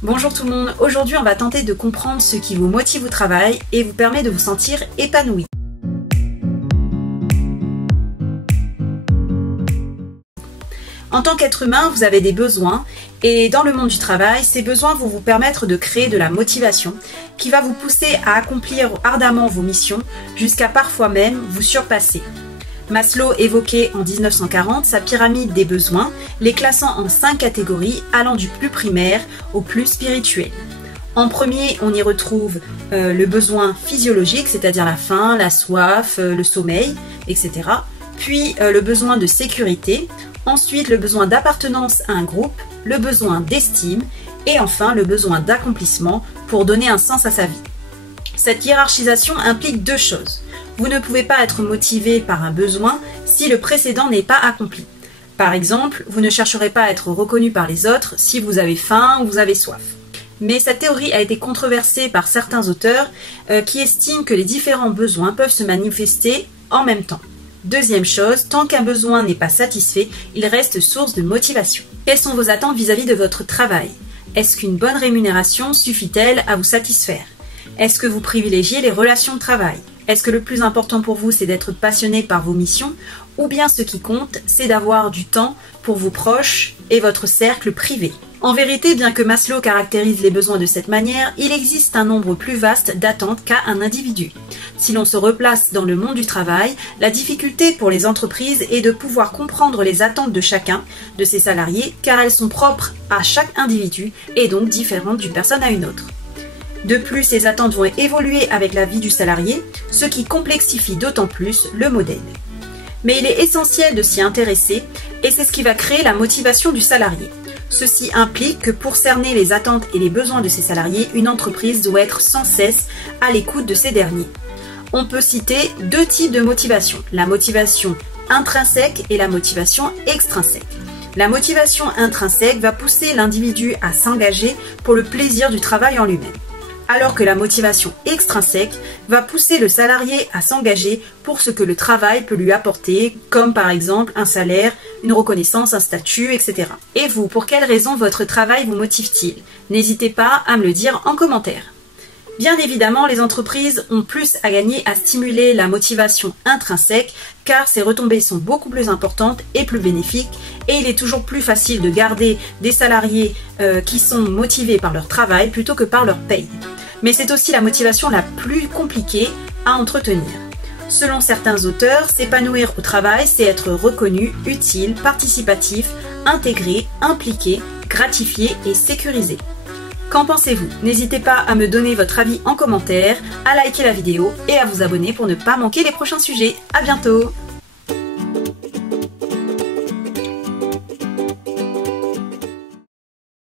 Bonjour tout le monde, aujourd'hui on va tenter de comprendre ce qui vous motive au travail et vous permet de vous sentir épanoui. En tant qu'être humain, vous avez des besoins et dans le monde du travail, ces besoins vont vous permettre de créer de la motivation qui va vous pousser à accomplir ardemment vos missions jusqu'à parfois même vous surpasser. Maslow évoquait en 1940 sa pyramide des besoins, les classant en 5 catégories allant du plus primaire au plus spirituel. En premier, on y retrouve le besoin physiologique, c'est-à-dire la faim, la soif, le sommeil, etc. Puis le besoin de sécurité, ensuite le besoin d'appartenance à un groupe, le besoin d'estime et enfin le besoin d'accomplissement pour donner un sens à sa vie. Cette hiérarchisation implique deux choses. Vous ne pouvez pas être motivé par un besoin si le précédent n'est pas accompli. Par exemple, vous ne chercherez pas à être reconnu par les autres si vous avez faim ou vous avez soif. Mais cette théorie a été controversée par certains auteurs qui estiment que les différents besoins peuvent se manifester en même temps. Deuxième chose, tant qu'un besoin n'est pas satisfait, il reste source de motivation. Quelles sont vos attentes vis-à-vis de votre travail? Est-ce qu'une bonne rémunération suffit-elle à vous satisfaire? Est-ce que vous privilégiez les relations de travail? Est-ce que le plus important pour vous, c'est d'être passionné par vos missions? Ou bien ce qui compte, c'est d'avoir du temps pour vos proches et votre cercle privé? En vérité, bien que Maslow caractérise les besoins de cette manière, il existe un nombre plus vaste d'attentes qu'à un individu. Si l'on se replace dans le monde du travail, la difficulté pour les entreprises est de pouvoir comprendre les attentes de chacun de ses salariés, car elles sont propres à chaque individu et donc différentes d'une personne à une autre. De plus, ces attentes vont évoluer avec la vie du salarié, ce qui complexifie d'autant plus le modèle. Mais il est essentiel de s'y intéresser et c'est ce qui va créer la motivation du salarié. Ceci implique que pour cerner les attentes et les besoins de ses salariés, une entreprise doit être sans cesse à l'écoute de ces derniers. On peut citer deux types de motivation, la motivation intrinsèque et la motivation extrinsèque. La motivation intrinsèque va pousser l'individu à s'engager pour le plaisir du travail en lui-même, alors que la motivation extrinsèque va pousser le salarié à s'engager pour ce que le travail peut lui apporter, comme par exemple un salaire, une reconnaissance, un statut, etc. Et vous, pour quelles raisons votre travail vous motive-t-il? N'hésitez pas à me le dire en commentaire. Bien évidemment, les entreprises ont plus à gagner à stimuler la motivation intrinsèque car ses retombées sont beaucoup plus importantes et plus bénéfiques et il est toujours plus facile de garder des salariés qui sont motivés par leur travail plutôt que par leur paye. Mais c'est aussi la motivation la plus compliquée à entretenir. Selon certains auteurs, s'épanouir au travail, c'est être reconnu, utile, participatif, intégré, impliqué, gratifié et sécurisé. Qu'en pensez-vous? N'hésitez pas à me donner votre avis en commentaire, à liker la vidéo et à vous abonner pour ne pas manquer les prochains sujets. À bientôt!